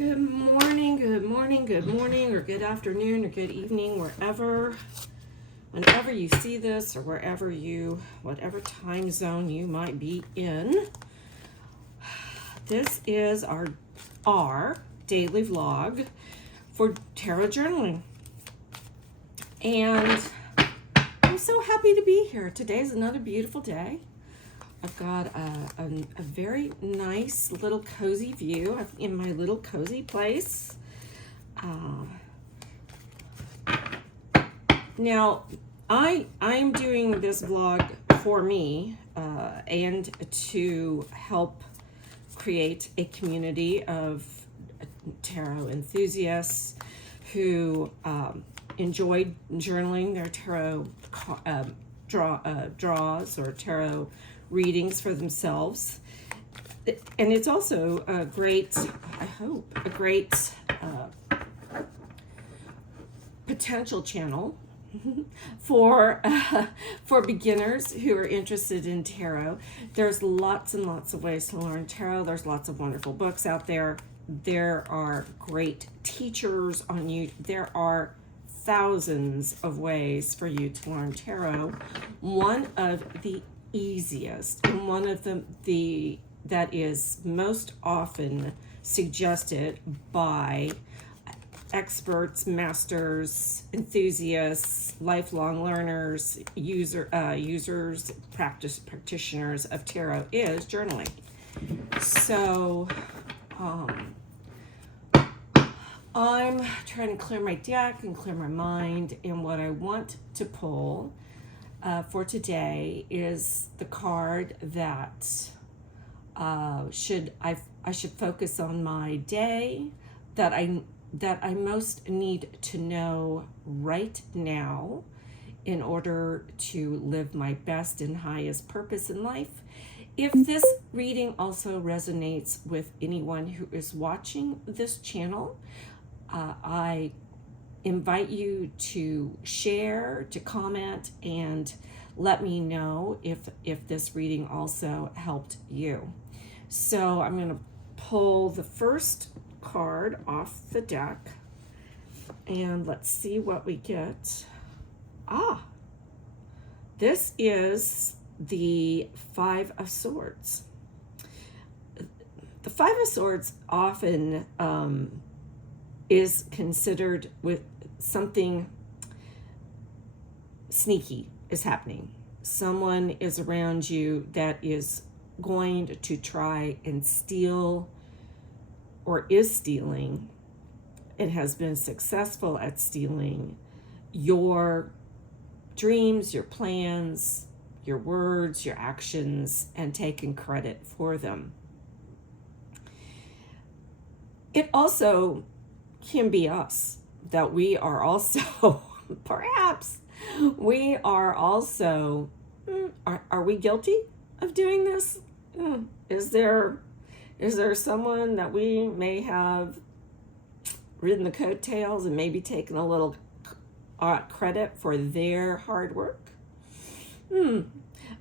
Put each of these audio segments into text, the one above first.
Good morning, or good afternoon, or good evening, whenever you see this, or whatever time zone you might be in. This is our daily vlog for tarot journaling. And I'm so happy to be here. Today's another beautiful day. I've got a very nice little cozy view in my little cozy place. Now, I'm doing this vlog for me and to help create a community of tarot enthusiasts who enjoy journaling their tarot draws or tarot readings for themselves. And it's also a great potential channel for beginners who are interested in tarot. There's lots and lots of ways to learn tarot. There's lots of wonderful books out there. There are great teachers on YouTube. There are thousands of ways for you to learn tarot. One of the easiest, and one of the that is most often suggested by experts, masters, enthusiasts, lifelong learners, users, practitioners of tarot is journaling. So I'm trying to clear my deck and clear my mind, and what I want to pull for today is the card that I should focus on my day, that I most need to know right now in order to live my best and highest purpose in life. If this reading also resonates with anyone who is watching this channel, I invite you to share, to comment, and let me know if this reading also helped you. So I'm going to pull the first card off the deck, and let's see what we get. This is the Five of Swords. The Five of Swords often is considered with something sneaky is happening. Someone is around you that is going to try and steal, or is stealing, and has been successful at stealing your dreams, your plans, your words, your actions, and taking credit for them. It also can be us, that we are also perhaps we are also are we guilty of doing this? Is there someone that we may have ridden the coattails and maybe taken a little credit for their hard work?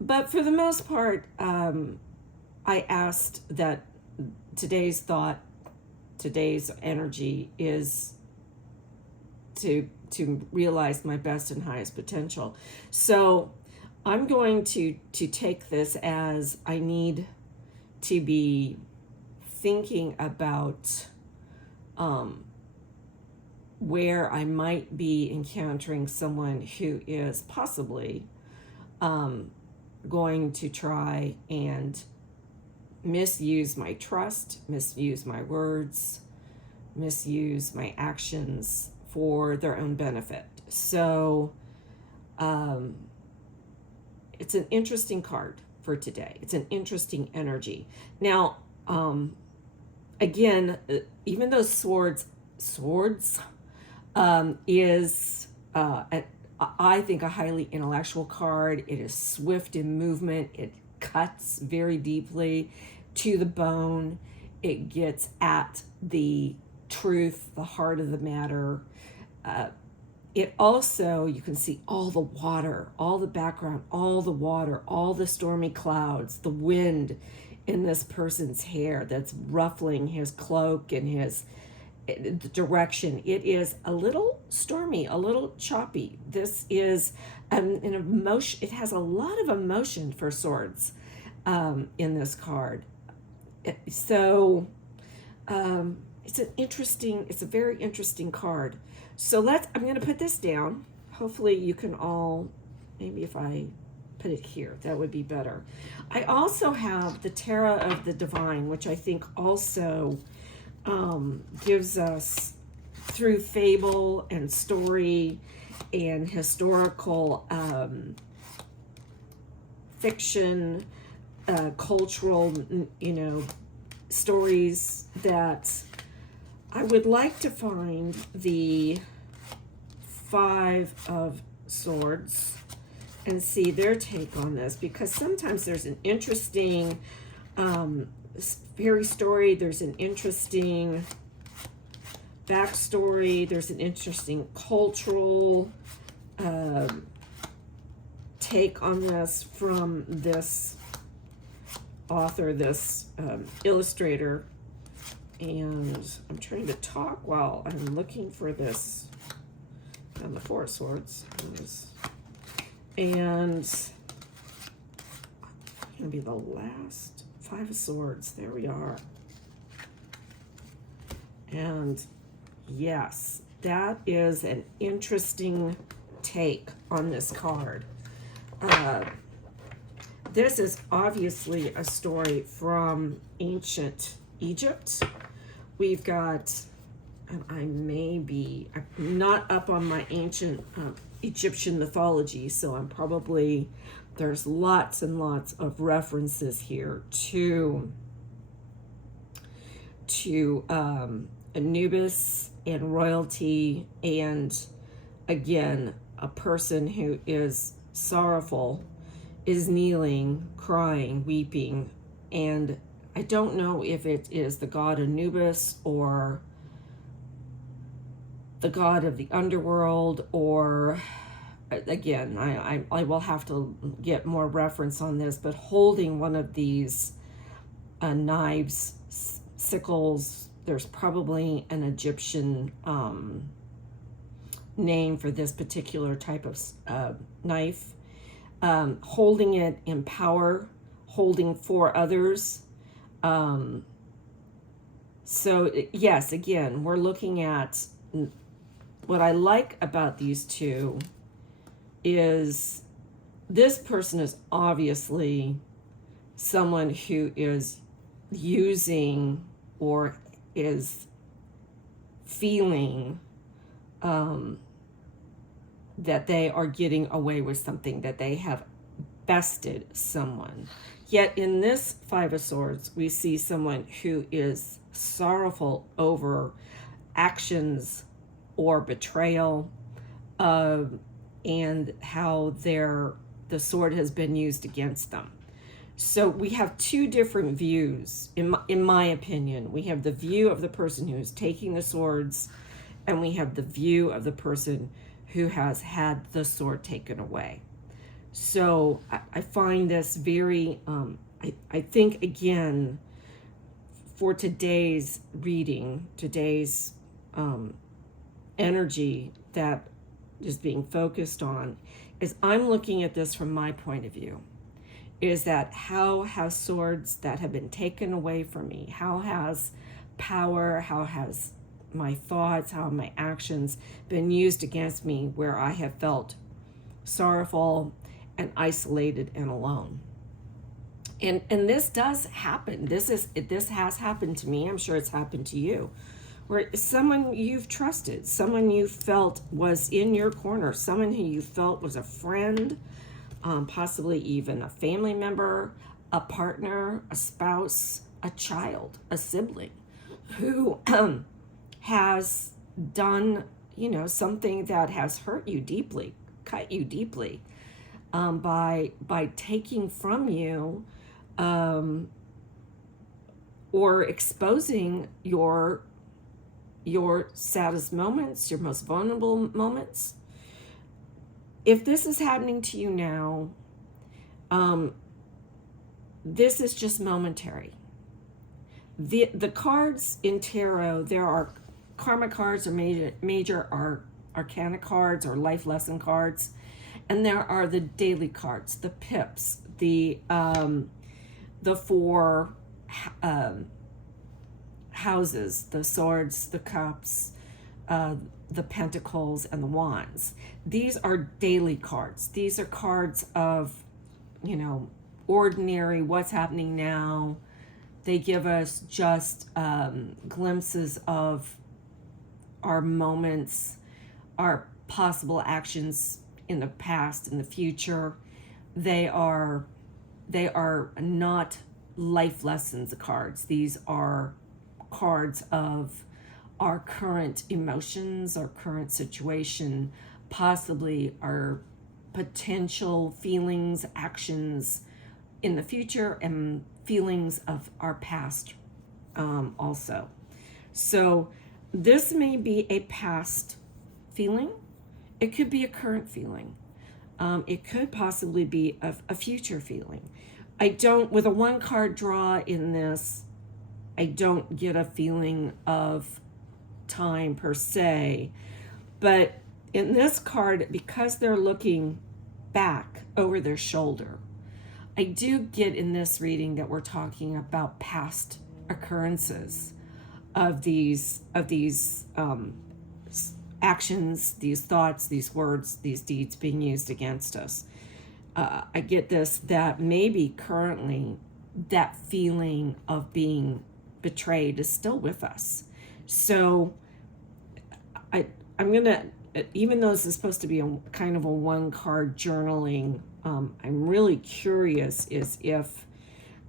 But for the most part, I asked that today's energy is to realize my best and highest potential. So I'm going to take this as I need to be thinking about where I might be encountering someone who is possibly going to try and misuse my trust, misuse my words, misuse my actions for their own benefit. So it's an interesting card for today. It's an interesting energy. Now, again, even though swords is I think a highly intellectual card. It is swift in movement. It cuts very deeply to the bone. It gets at the truth, the heart of the matter. It also, you can see all the water, all the background, all the water, all the stormy clouds, the wind in this person's hair that's ruffling his cloak and his the direction. It is a little stormy, a little choppy. This is an emotion. It has a lot of emotion for swords in this card. So it's a very interesting card. So I'm going to put this down. Hopefully you can all, maybe if I put it here, that would be better. I also have the Terra of the Divine, which I think also gives us, through fable and story and historical fiction, cultural, stories, that I would like to find the Five of Swords and see their take on this, because sometimes there's an interesting fairy story, there's an interesting backstory, there's an interesting cultural take on this from this author, this illustrator. And I'm trying to talk while I'm looking for this on the Four of Swords. And it's going to be the last Five of Swords. There we are. And yes, that is an interesting take on this card. This is obviously a story from ancient Egypt. We've got, and I'm not up on my ancient Egyptian mythology, so there's lots and lots of references here to Anubis and royalty, and again, a person who is sorrowful, is kneeling, crying, weeping, and I don't know if it is the god Anubis or the god of the underworld, or again, I will have to get more reference on this, but holding one of these knives, sickles. There's probably an Egyptian name for this particular type of knife. Holding it in power, holding for others. So yes, again, we're looking at, what I like about these two is this person is obviously someone who is using or is feeling that they are getting away with something, that they have bested someone. Yet in this Five of Swords, we see someone who is sorrowful over actions or betrayal, and how the sword has been used against them. So we have two different views, in my opinion. We have the view of the person who is taking the swords, and we have the view of the person who has had the sword taken away. So I find this very, I think, again, for today's reading, today's energy that is being focused on, is I'm looking at this from my point of view, is that how has swords that have been taken away from me, how has power, how has my thoughts, how have my actions been used against me, where I have felt sorrowful and isolated and alone. And this does happen. This has happened to me. I'm sure it's happened to you, where someone you've trusted, someone you felt was in your corner, someone who you felt was a friend, possibly even a family member, a partner, a spouse, a child, a sibling, who has done, something that has hurt you deeply, cut you deeply, by taking from you, or exposing your saddest moments, your most vulnerable moments. If this is happening to you now, this is just momentary. The cards in tarot, there are karma cards or major arcana cards or life lesson cards, and there are the daily cards, the pips, the four houses, the swords, the cups, the pentacles, and the wands. These are daily cards. These are cards of, ordinary, what's happening now. They give us just glimpses of our moments, our possible actions in the past and the future. They are not life lessons cards. These are cards of our current emotions, our current situation, possibly our potential feelings, actions in the future, and feelings of our past also. So this may be a past feeling. It could be a current feeling. It could possibly be a future feeling. With a one card draw in this, I don't get a feeling of time per se. But in this card, because they're looking back over their shoulder, I do get in this reading that we're talking about past occurrences of these actions, these thoughts, these words, these deeds being used against us. I get this, that maybe currently that feeling of being betrayed is still with us. So I'm gonna, even though this is supposed to be a kind of a one card journaling, I'm really curious is if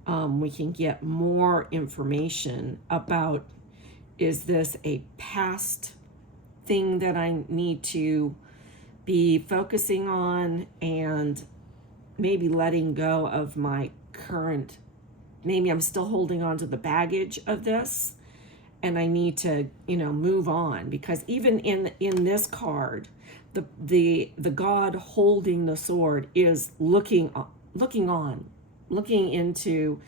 we can get more information about, is this a past thing that I need to be focusing on and maybe letting go of my current, maybe I'm still holding on to the baggage of this and I need to, move on. Because even in this card, the God holding the sword is looking into,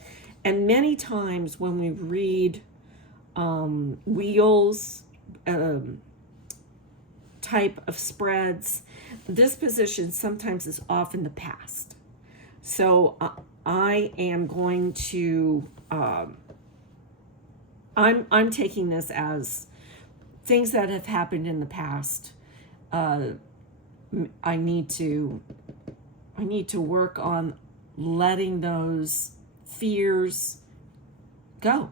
and many times when we read wheels type of spreads, this position sometimes is off in the past. So I am going to I'm taking this as things that have happened in the past. I need to work on letting those fears go.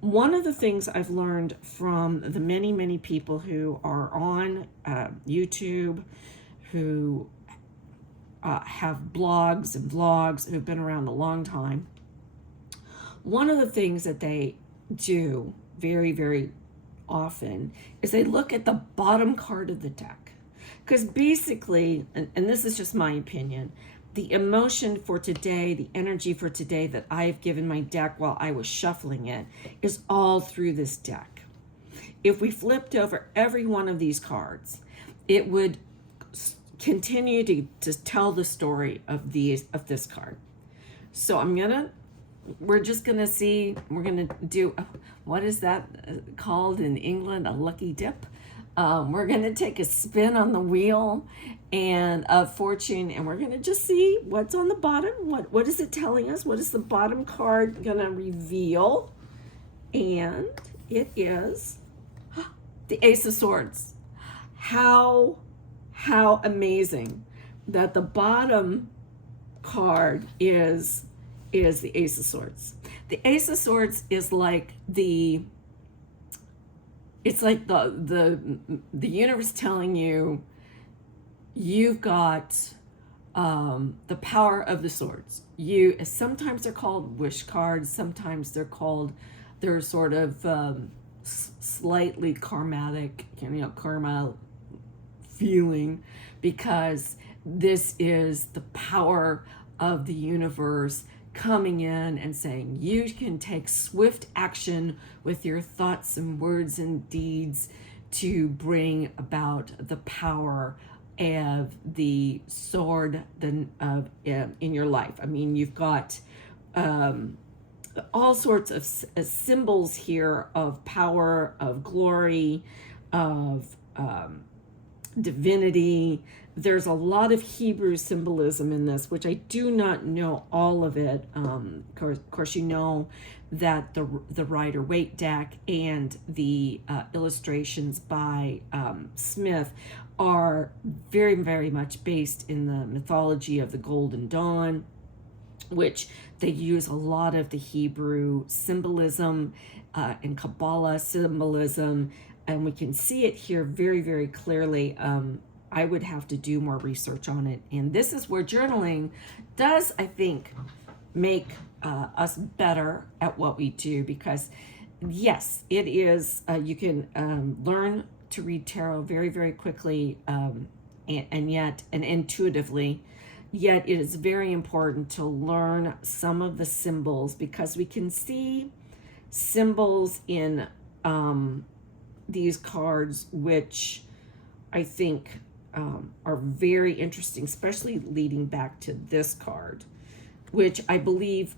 One of the things I've learned from the many people who are on YouTube, who have blogs and vlogs, who've been around a long time, one of the things that they do very, very often is they look at the bottom card of the deck. Because basically, and this is just my opinion, the emotion for today, the energy for today that I've given my deck while I was shuffling it is all through this deck. If we flipped over every one of these cards, it would continue to tell the story of this card. So we're gonna do, what is that called in England, a lucky dip? We're gonna take a spin on the wheel and of fortune, and we're gonna just see what's on the bottom. What is it telling us? What is the bottom card gonna reveal? And it is the Ace of Swords. How amazing that the bottom card is the Ace of Swords. The Ace of Swords is like the universe telling you you've got the power of the swords. Sometimes they're called wish cards. Sometimes they're sort of slightly karmatic, karma feeling, because this is the power of the universe coming in and saying you can take swift action with your thoughts and words and deeds to bring about the power of the sword in your life. I mean, you've got all sorts of symbols here of power, of glory, of divinity. There's a lot of Hebrew symbolism in this, which I do not know all of it. Of course, you know that the Rider-Waite deck and the illustrations by Smith are very, very much based in the mythology of the Golden Dawn, which they use a lot of the Hebrew symbolism and Kabbalah symbolism, and we can see it here very, very clearly. I would have to do more research on it, and this is where journaling does, I think, make us better at what we do, because yes, it is, you can learn to read tarot very, very quickly, and intuitively. Yet it is very important to learn some of the symbols, because we can see symbols in these cards which I think are very interesting, especially leading back to this card, which I believe,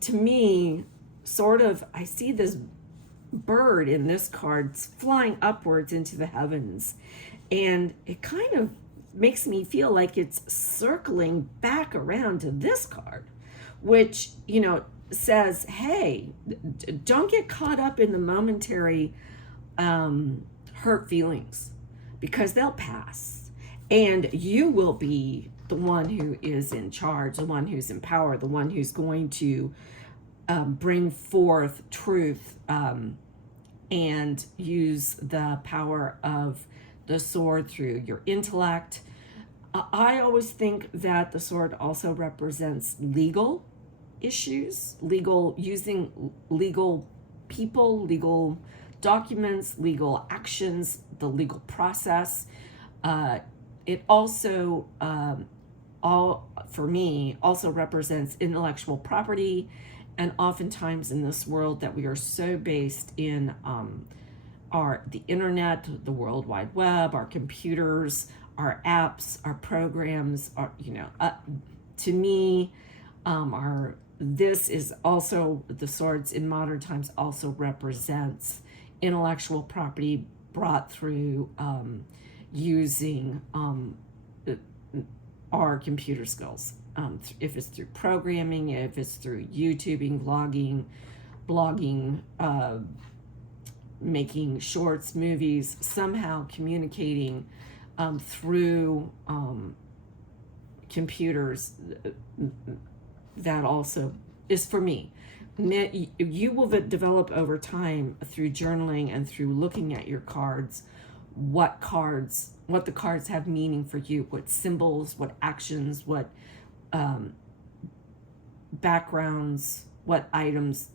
to me, sort of, I see this bird in this card flying upwards into the heavens, and it kind of makes me feel like it's circling back around to this card, which, you know, says, hey, don't get caught up in the momentary hurt feelings, because they'll pass, and you will be the one who is in charge, the one who's in power, the one who's going to bring forth truth and use the power of the sword through your intellect. I always think that the sword also represents legal issues, using legal people, legal documents, legal actions, the legal process. It also, for me, also represents intellectual property. And oftentimes in this world that we are so based in the internet, the World Wide Web, our computers, our apps, our programs, to me, this is also, the swords in modern times also represents intellectual property brought through using our computer skills. If it's through programming, if it's through YouTubing, blogging, making shorts, movies, somehow communicating through computers, that also is, for me. You will develop over time through journaling and through looking at your cards, what the cards have meaning for you, what symbols, what actions, what backgrounds, what items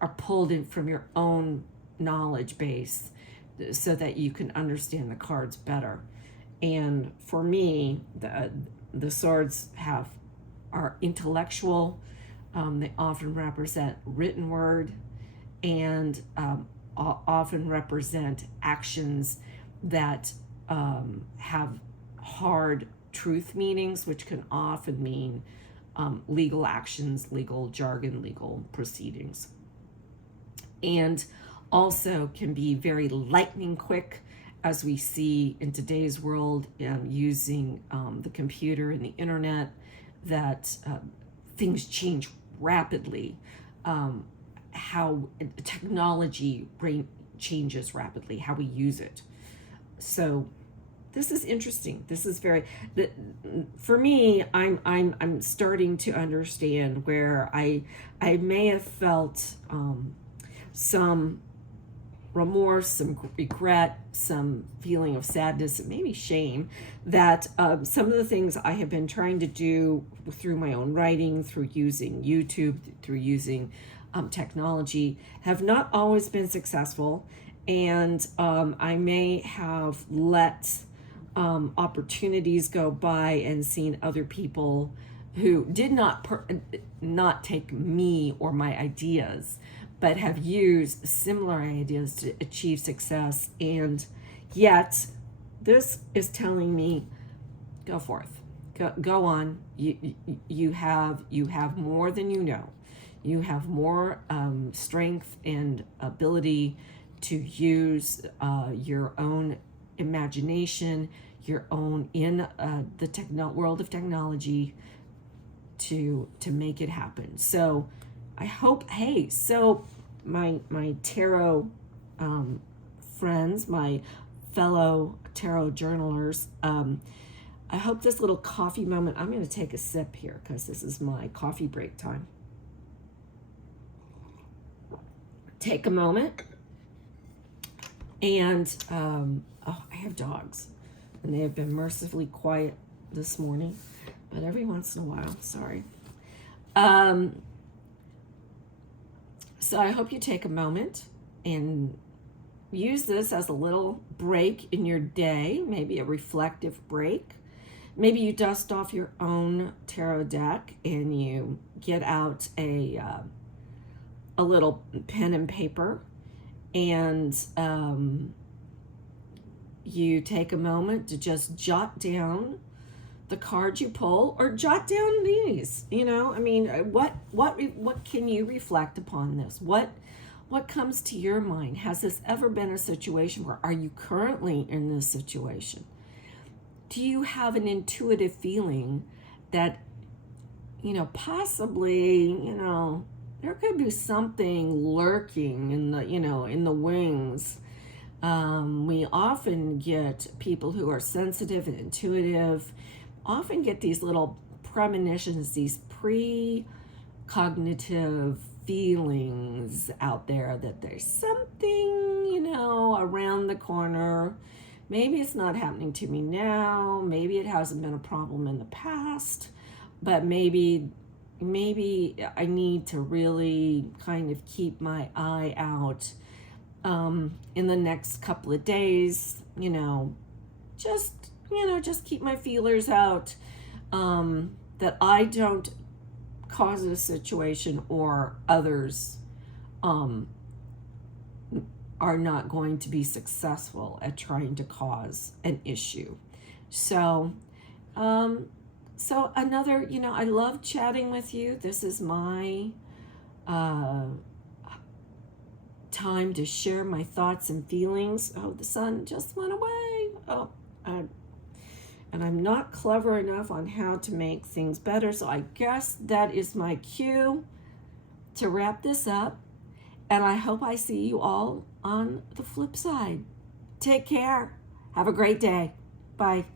are pulled in from your own knowledge base, so that you can understand the cards better. And for me, the swords are intellectual. They often represent written word, and often represent actions that have hard truth meanings, which can often mean legal actions, legal jargon, legal proceedings. And also can be very lightning quick, as we see in today's world, using the computer and the internet, that things change rapidly. How technology changes rapidly, how we use it. So this is interesting. This is for me, I'm starting to understand where I may have felt some remorse, some regret, some feeling of sadness, and maybe shame, that some of the things I have been trying to do through my own writing, through using YouTube, through using technology, have not always been successful. And I may have let opportunities go by and seen other people who did not take me or my ideas, but have used similar ideas to achieve success. And yet this is telling me, go forth, go on. You have more than you know. You have more strength and ability to use your own imagination, your own in the world of technology to make it happen. So I hope, hey, so my tarot friends, my fellow tarot journalers, I hope this little coffee moment, I'm going to take a sip here because this is my coffee break time. Take a moment and, oh, I have dogs and they have been mercifully quiet this morning, but every once in a while, sorry. So I hope you take a moment and use this as a little break in your day, maybe a reflective break. Maybe you dust off your own tarot deck and you get out a little pen and paper and you take a moment to just jot down the cards you pull, or jot down these. You know, I mean, what can you reflect upon this? What comes to your mind? Has this ever been a situation where, are you currently in this situation? Do you have an intuitive feeling that, you know, possibly, you know, there could be something lurking in the, you know, in the wings? We often get people who are sensitive and intuitive, often get these little premonitions, these pre-cognitive feelings out there that there's something, you know, around the corner. Maybe it's not happening to me now. Maybe it hasn't been a problem in the past, but maybe I need to really kind of keep my eye out in the next couple of days, just keep my feelers out, that I don't cause a situation or others are not going to be successful at trying to cause an issue. So another, I love chatting with you. This is my time to share my thoughts and feelings. Oh, the sun just went away. And I'm not clever enough on how to make things better. So I guess that is my cue to wrap this up. And I hope I see you all on the flip side. Take care. Have a great day. Bye.